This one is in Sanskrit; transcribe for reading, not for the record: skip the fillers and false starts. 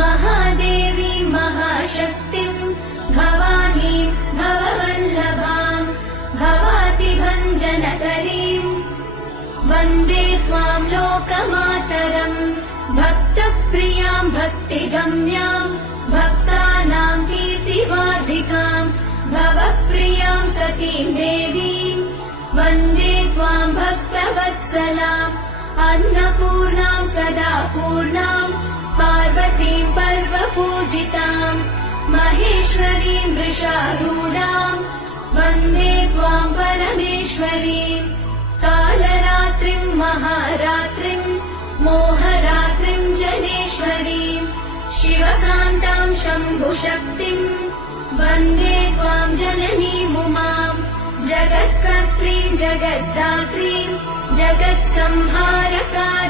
महादेवीं महाशक्तिं भवानीं भववल्लभां भवातिभञ्जनकरीं वन्दे त्वां लोकमातरम् भक्तप्रियां भक्तिगम्यां भक्तानां कीर्तिवार्धिकां भवप्रियां सतीं देवीं वन्दे त्वां भक्तवत्सलाम् अन्नपूर्णां सदा पूर्णां पार्वतीं पर्वपूजितां महेश्वरीं वृषारूढां वन्दे त्वां परमेश्वरीं कालरात्रिं महारात्रिं मोहरात्रिं जनेश्वरीं शिवकान्तां शम्भुशक्तिं वन्दे त्वां जननीमुमां जगत्कर्त्रीं जगद्धात्रीं जगत्संहारकारिणीं